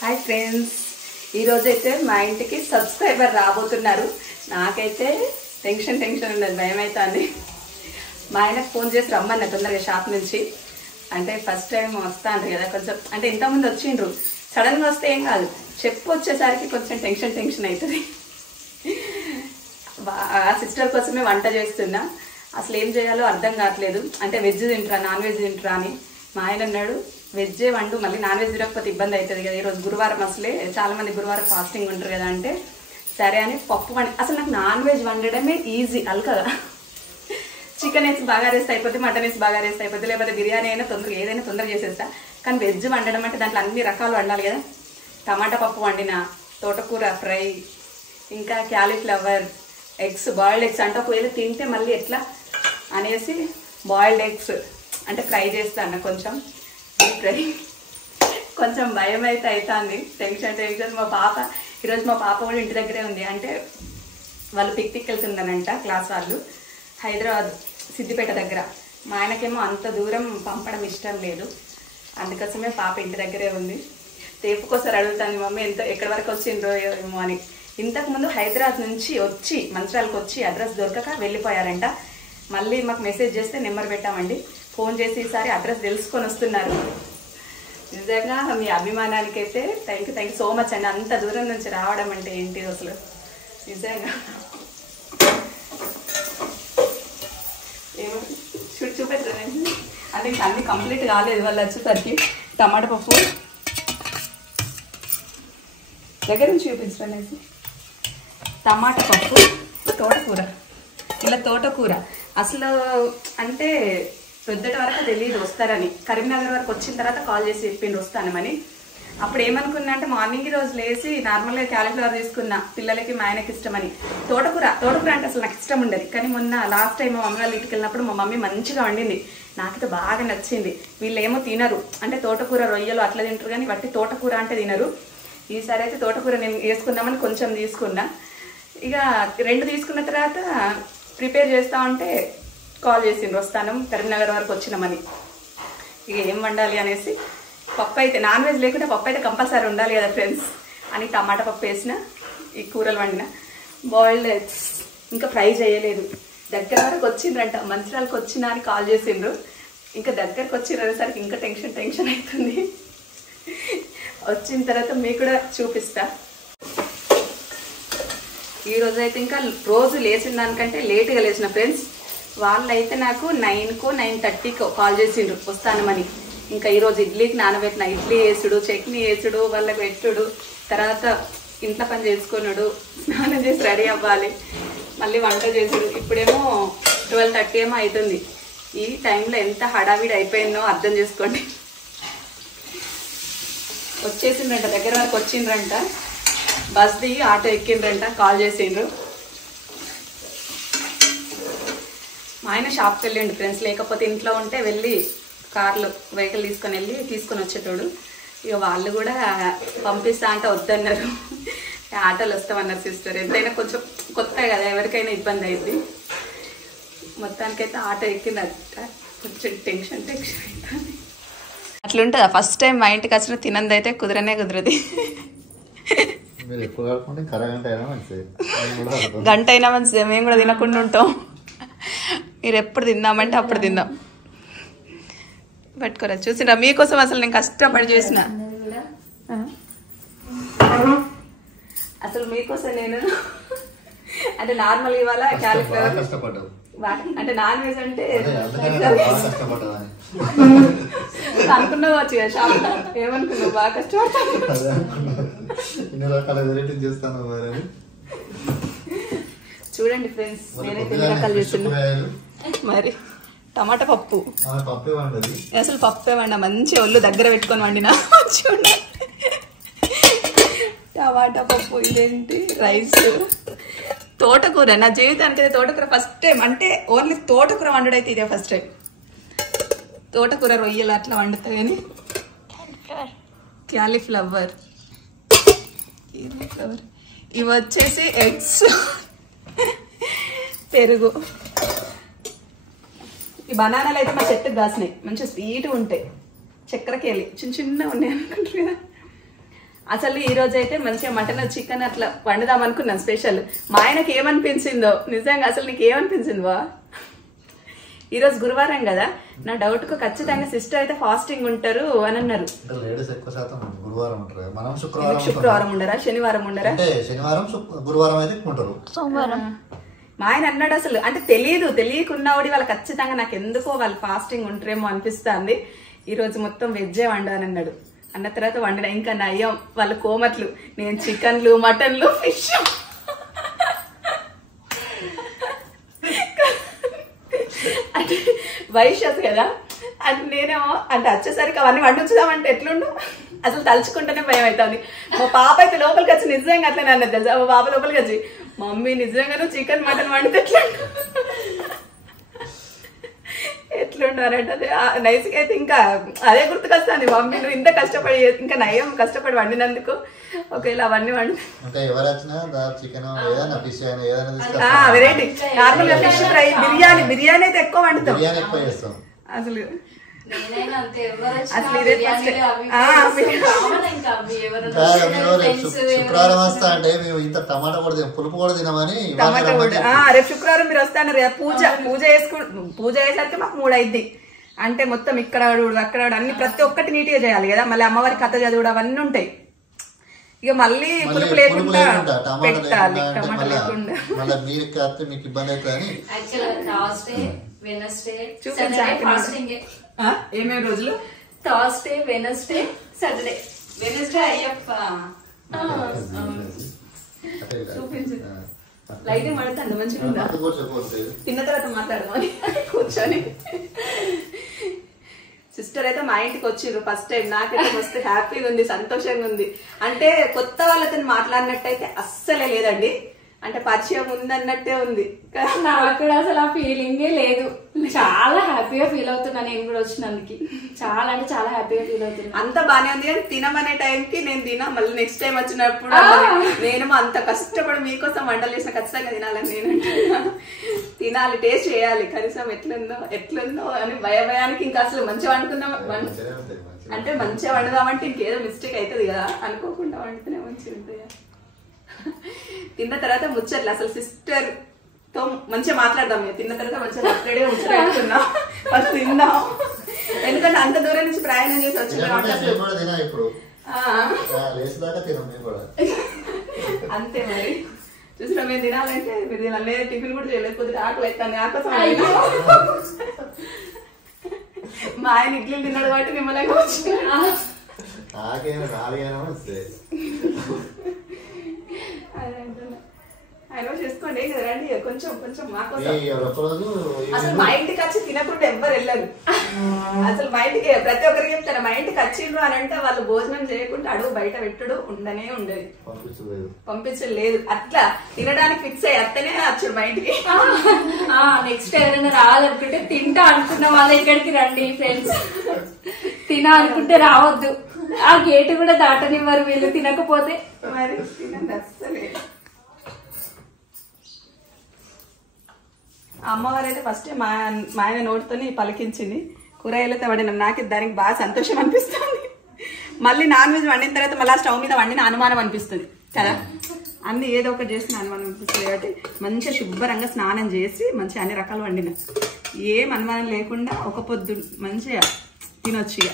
Hi friends, ఈరోజైతే మా ఇంటికి సబ్స్క్రైబర్ రాబోతున్నారు. నాకైతే టెన్షన్ ఉన్నది, భయం అవుతుంది. మా ఆయనకు ఫోన్ చేసి రమ్మన్న తొందరగా షాప్ నుంచి. అంటే ఫస్ట్ టైం వస్తాను కదా, కొంచెం అంటే ఇంతకుముందు వచ్చిండ్రు, సడన్గా వస్తే ఏం కాదు, చెప్పు వచ్చేసరికి కొంచెం టెన్షన్ అవుతుంది. ఆ సిస్టర్ కోసమే వంట చేస్తున్నా. అసలు ఏం చేయాలో అర్థం కావట్లేదు. అంటే వెజ్ తింటారా నాన్ వెజ్ తింటారా అని. మా ఆయన అన్నాడు వెజ్జే వండు, మళ్ళీ నాన్ వెజ్ తినకపోతే ఇబ్బంది అవుతుంది కదా, ఈరోజు గురువారం అసలే చాలా మంది గురువారం ఫాస్టింగ్ ఉంటారు కదా. అంటే సరే అని పప్పు వండి. అసలు నాకు నాన్ వెజ్ వండడమే ఈజీ, అల్కగా. చికెన్ వేసి బాగా రేస్తే అయిపోతే, మటన్ వేసి బాగా రేస్తే అయిపోతే, లేకపోతే బిర్యానీ అయినా తొందరగా ఏదైనా తొందరగా చేసేస్తా. కానీ వెజ్ వండడం అంటే దాంట్లో అన్ని రకాలు వండాలి కదా. టమాటా పప్పు వండిన, తోటకూర ఫ్రై, ఇంకా క్యాలీఫ్లవర్, ఎగ్స్, బాయిల్డ్ ఎగ్స్. అంటే ఒకవేళ తింటే మళ్ళీ ఎట్లా అనేసి బాయిల్డ్ ఎగ్స్ అంటే ఫ్రై చేస్తాను. కొంచెం డీప్ ఫ్రై. కొంచెం భయం అయితే అవుతుంది, టెన్షన్. మా పాప ఈరోజు మా పాప వాళ్ళు ఇంటి దగ్గరే ఉంది. అంటే వాళ్ళు పిక్నిక్ వెళ్తుందనంట, క్లాస్ వాళ్ళు, హైదరాబాద్ సిద్దిపేట దగ్గర. మా ఆయనకేమో అంత దూరం పంపడం ఇష్టం లేదు, అందుకోసమే పాప ఇంటి దగ్గరే ఉంది. తేపుకోసారి అడుగుతాను, మమ్మీ ఎక్కడి వరకు వచ్చిండ్రో ఏమో అని. ఇంతకుముందు హైదరాబాద్ నుంచి వచ్చి మంచిర్యాలకు వచ్చి అడ్రస్ దొరకక వెళ్ళిపోయారంట. మళ్ళీ మాకు మెసేజ్ చేస్తే నెంబర్ పెట్టామండి, ఫోన్ చేసి ఈసారి అడ్రస్ తెలుసుకొని వస్తున్నారు. నిజంగా మీ అభిమానానికి అయితే థ్యాంక్ యూ సో మచ్ అండి. అంత దూరం నుంచి రావడం అంటే ఏంటి అసలు, నిజంగా. ఏమో చూపెట్టండి అంటే ఇంకా అన్ని కంప్లీట్ కాలేదు. వాళ్ళు వచ్చేసరికి టమాటా పప్పు దగ్గర నుంచి చూపించండి. టమాటా పప్పు, తోటకూర. ఇలా తోటకూర అసలు అంటే పొద్దుటి వరకు తెలియదు వస్తారని. కరీంనగర్ వరకు వచ్చిన తర్వాత కాల్ చేసి చెప్పిండు వస్తానమని. అప్పుడు ఏమనుకున్నా అంటే మార్నింగ్ రోజు లేచి నార్మల్గా క్యాలీఫ్లవర్ తీసుకున్నా, పిల్లలకి మా ఆయనకి ఇష్టమని. తోటకూర అంటే అసలు నాకు ఇష్టం ఉండదు. కానీ మొన్న లాస్ట్ టైం మా మమ్మీ వాళ్ళ ఇంటికి వెళ్ళినప్పుడు మా మమ్మీ మంచిగా వండింది, నాకైతే బాగా నచ్చింది. వీళ్ళు ఏమో తినరు, అంటే తోటకూర రొయ్యలు అట్లా తింటారు కానీ బట్టి తోటకూర అంటే తినరు. ఈసారి అయితే తోటకూర నేను వేసుకుందామని కొంచెం తీసుకున్నా. ఇక 2 తీసుకున్న తర్వాత ప్రిపేర్ చేస్తా ఉంటే కాల్ చేసిండ్రు వస్తాను, కరీంనగర్ వరకు వచ్చినామని. ఇక ఏం వండాలి అనేసి పప్పు అయితే, నాన్ వెజ్ లేకుండా పప్పు అయితే కంపల్సరీ ఉండాలి కదా ఫ్రెండ్స్ అని టమాటా పప్పు వేసిన, ఈ కూరలు వండిన. బాయిల్డ్ ఎగ్స్ ఇంకా ఫ్రై చేయలేదు. దగ్గర వరకు వచ్చిండ్రంట, మంచిర్యాలకు వచ్చినా అని కాల్ చేసిండ్రు. ఇంకా దగ్గరకు వచ్చినసరికి ఇంకా టెన్షన్ అవుతుంది. వచ్చిన తర్వాత మీకు కూడా చూపిస్తా. ఈరోజు అయితే ఇంకా రోజు లేచిన దానికంటే లేటుగా లేచిన ఫ్రెండ్స్. వాళ్ళైతే నాకు 9కో 9:30కో కాల్ చేసిండ్రు వస్తానమని. ఇంకా ఈరోజు ఇడ్లీకి నానబెట్టిన, ఇడ్లీ వేసుడు, చట్నీ వేసుడు, వాళ్ళకి పెట్టుడు, తర్వాత ఇంట్లో పని చేసుకున్నాడు, స్నానం చేసి రెడీ అవ్వాలి, మళ్ళీ వంట చేసుడు. ఇప్పుడేమో 12:30 ఏమో అవుతుంది. ఈ టైంలో ఎంత హడావిడి అయిపోయిందో అర్థం చేసుకోండి. వచ్చేసిండ్రంట, దగ్గర వరకు వచ్చిండ్రంట, బస్ దిగి ఆటో ఎక్కిండ్రంట, కాల్ చేసిండ్రు. మా ఆయన షాప్కి వెళ్ళిండు ఫ్రెండ్స్, లేకపోతే ఇంట్లో ఉంటే వెళ్ళి కార్లో వెహికల్ తీసుకొని వచ్చేటోడు. ఇక వాళ్ళు కూడా పంపిస్తా అంటే వద్దన్నారు, ఆటోలు వస్తామన్నారు సిస్టర్. ఎంతైనా కొంచెం కొత్త కదా, ఎవరికైనా ఇబ్బంది అయింది. మొత్తానికైతే ఆటో ఎక్కిందట, కొంచెం టెన్షన్ అవుతుంది. అట్లుంటుందా ఫస్ట్ టైం మా ఇంటికి వచ్చిన తినంది అయితే కుదరదు. గంట అయినా మంచిది, మేము కూడా తినకుండా ఉంటాం. మీరు ఎప్పుడు తిందామంటే అప్పుడు తిందాం. పట్టుకోరా, చూసినా మీకోసం అసలు నేను కష్టపడి చేసిన, అసలు మీకోసం నేను. అంటే నార్మల్ ఇవాళ క్యాలీఫ్లవర్ అంటే నాన్ వెజ్ అంటే అనుకున్నావు వచ్చు కదా షాప్, ఏమనుకున్నావు, బాగా కష్టపడతాను. చూడండి ఫ్రెండ్స్, నేనైతే 2 రకాలు చేస్తున్నా. మరి టమాటా పప్పు అసలు పప్పే వండ, మంచి ఒళ్ళు దగ్గర పెట్టుకొని వండిన. చూడండి టమాటా పప్పు, ఇదేంటి రైస్, తోటకూర. నా జీవితానికి తోటకూర ఫస్ట్ టైం, అంటే ఓన్లీ తోటకూర వండడైతే ఇదే ఫస్ట్ టైం. తోటకూర రొయ్యలు అట్లా వండుతా కానీ. క్యాలీఫ్లవర్ ఇవి వచ్చేసి ఎగ్స్, పెరుగు. ఈ బనానాలు అయితే మా చెట్టుకు కాసినాయి, మంచిగా స్వీట్గా ఉంటాయి. చక్కెరకేళి చిన్న చిన్న ఉన్నాయి అనుకుంటారు కదా. అసలు ఈ రోజు అయితే మంచిగా మటన్ చికెన్ అట్లా వండుదాం అనుకున్నాను స్పెషల్. మా ఆయనకి ఏమనిపించిందో నిజంగా, అసలు నీకు ఏమనిపించింది బా? ఈరోజు గురువారం కదా, నా డౌట్ కు ఖచ్చితంగా సిస్టర్ అయితే ఫాస్టింగ్ ఉంటారు అని అన్నారు. శుక్రవారం ఉండరా, శనివారం ఉండరా? సోమవారం. మా ఆయన అన్నాడు అసలు అంటే తెలియకున్నా వాళ్ళ ఖచ్చితంగా నాకు ఎందుకో వాళ్ళు ఫాస్టింగ్ ఉంటారేమో అనిపిస్తుంది, ఈ రోజు మొత్తం వెజ్జే వండాను అన్నాడు. అన్న తర్వాత వండిన ఇంకా నయ్యం వాళ్ళ కోమట్లు, నేను చికెన్లు మటన్లు ఫిష్ అంటే వైశ్యస్ కదా అంటే నేనేమో అంటే వచ్చేసరికి అవన్నీ వండించుదామంటే ఎట్లుండు అసలు తలుచుకుంటేనే భయం అవుతుంది. మా పాప అయితే లోపలికి వచ్చి నిజంగా అట్లనే అన్నది తెలుసా. మా పాప లోపలికి వచ్చి మమ్మీ నిజంగా నువ్వు చికెన్ మటన్ వండితే ఎట్లుండు అని అంటే నైస్గా అయితే ఇంకా అదే గుర్తుకొస్తుంది. మమ్మీ నువ్వు ఇంత కష్టపడి ఇంకా నయం కష్టపడి వండినందుకు ఒకవేళ అవన్నీ వండి వెరైటీ నార్మల్గా ఫిష్ ఫ్రై బిర్యానీ అయితే ఎక్కువ వండుతాం అసలు. శుక్రవారం వస్తా అంటే మేము ఇంత టమాటా కూడా పులుపు కూడా తినమని. రేపు శుక్రవారం మీరు వస్తాను పూజ చేసరికి మాకు 3 అయింది. అంటే మొత్తం ఇక్కడ అక్కడ అన్ని ప్రతి ఒక్కటి నీట్గా చేయాలి కదా, మళ్ళీ అమ్మవారి కథ చదువుడు అవన్నీ ఉంటాయి. ఇక మళ్ళీ పులుపు లేకుండా పెట్టాలి, టమాటా లేకుండా. ఏమేమి రోజులు? Thursday, Wednesday, Saturday. Wednesday Ayyappa చూపించు లైటింగ్ పడుతుంది మంచిగా ఉందా? తిన్న తర్వాత మాట్లాడదామని కూర్చొని. సిస్టర్ అయితే మా ఇంటికి వచ్చిర్రు ఫస్ట్ టైం. నాకైతే మస్తు హ్యాపీగా ఉంది, సంతోషంగా ఉంది. అంటే కొత్త వాళ్ళతో మాట్లాడినట్టయితే అస్సలే లేదండి, అంటే పరిచయం ఉందన్నట్టే ఉంది. నాకు కూడా అసలు ఆ ఫీలింగే లేదు. చాలా హ్యాపీగా ఫీల్ అవుతున్నా నేను కూడా వచ్చినందుకు. చాలా అంటే చాలా హ్యాపీగా ఫీల్ అవుతున్నా. అంత బానే ఉంది కానీ తినమనే టైంకి నేను తినా, మళ్ళీ నెక్స్ట్ టైం వచ్చినప్పుడు నేను అంత కష్టపడి మీకోసం వంటలు చేసిన ఖచ్చితంగా తినాలని నేను తినాలి, టేస్ట్ చేయాలి కనీసం ఎట్లుందో అని భయానికి. ఇంకా అసలు మంచిగా వండుకుందాం అంటే మంచిగా వండుదామంటే ఇంకేదో మిస్టేక్ అవుతుంది కదా, అనుకోకుండా వండుతూనే మంచిగా ఉంటాయి. తిన్న తర్వాత ముచ్చట్లు అసలు సిస్టర్ తో మంచిగా మాట్లాడదాం. తిన్న తర్వాత మంచిగా మాట్లాడే ముచ్చట్లాడుతున్నాం, ఫస్ట్ తిందాం. ఎందుకంటే అంత దూరం నుంచి ప్రయాణం చేసి వచ్చిన అంతే మరి. చూసినా మేము తినాలంటే మీరు తినాలి, టిఫిన్ కూడా చేయలేకపోతే ఆకలి అవుతాను. ఆకోసం మా ఆయన ఇడ్లీలు తిన్నాడు కాబట్టి మిమ్మల్ని వచ్చిన ఆయన చేసుకోండి కదా రండి కొంచెం కొంచెం మాకోసం. అసలు మా ఇంటికి వచ్చి తినకుండా ఎవ్వరు వెళ్ళరు. అసలు మా ఇంటికి ప్రతి ఒక్కరికి చెప్తాను, మా ఇంటికి వచ్చిండ్రు అని అంటే వాళ్ళు భోజనం చేయకుండా అడుగు బయట పెట్టుడు ఉండనే ఉండేది, పంపించలేదు. అట్లా తినడానికి ఫిక్స్ అయ్యి అత్తనే వచ్చాడు మా ఇంటికి. నెక్స్ట్ ఎవరైనా రావాలనుకుంటే తింటా అనుకున్న వాళ్ళ ఇక్కడికి రండి ఫ్రెండ్స్. తినా అనుకుంటే రావద్దు, ఆ గేటు కూడా దాటనివ్వరు వీళ్ళు తినకపోతే. మరి తినండి అస్సలే. అమ్మవారు అయితే ఫస్ట్ మా ఆయన నోటితోని పలికించింది. కూరగాయలతో వండిన నాకు దానికి బాగా సంతోషం అనిపిస్తుంది. మళ్ళీ నాన్ వెజ్ వండిన తర్వాత మళ్ళీ స్టవ్ మీద వండిన అనుమానం అనిపిస్తుంది కదా, అన్ని ఏదో ఒకటి చేసిన అనుమానం అనిపిస్తుంది. కాబట్టి మంచిగా శుభ్రంగా స్నానం చేసి మంచిగా అన్ని రకాలు వండిన, ఏం అనుమానం లేకుండా ఒక పొద్దు మంచిగా తినొచ్చు. ఇక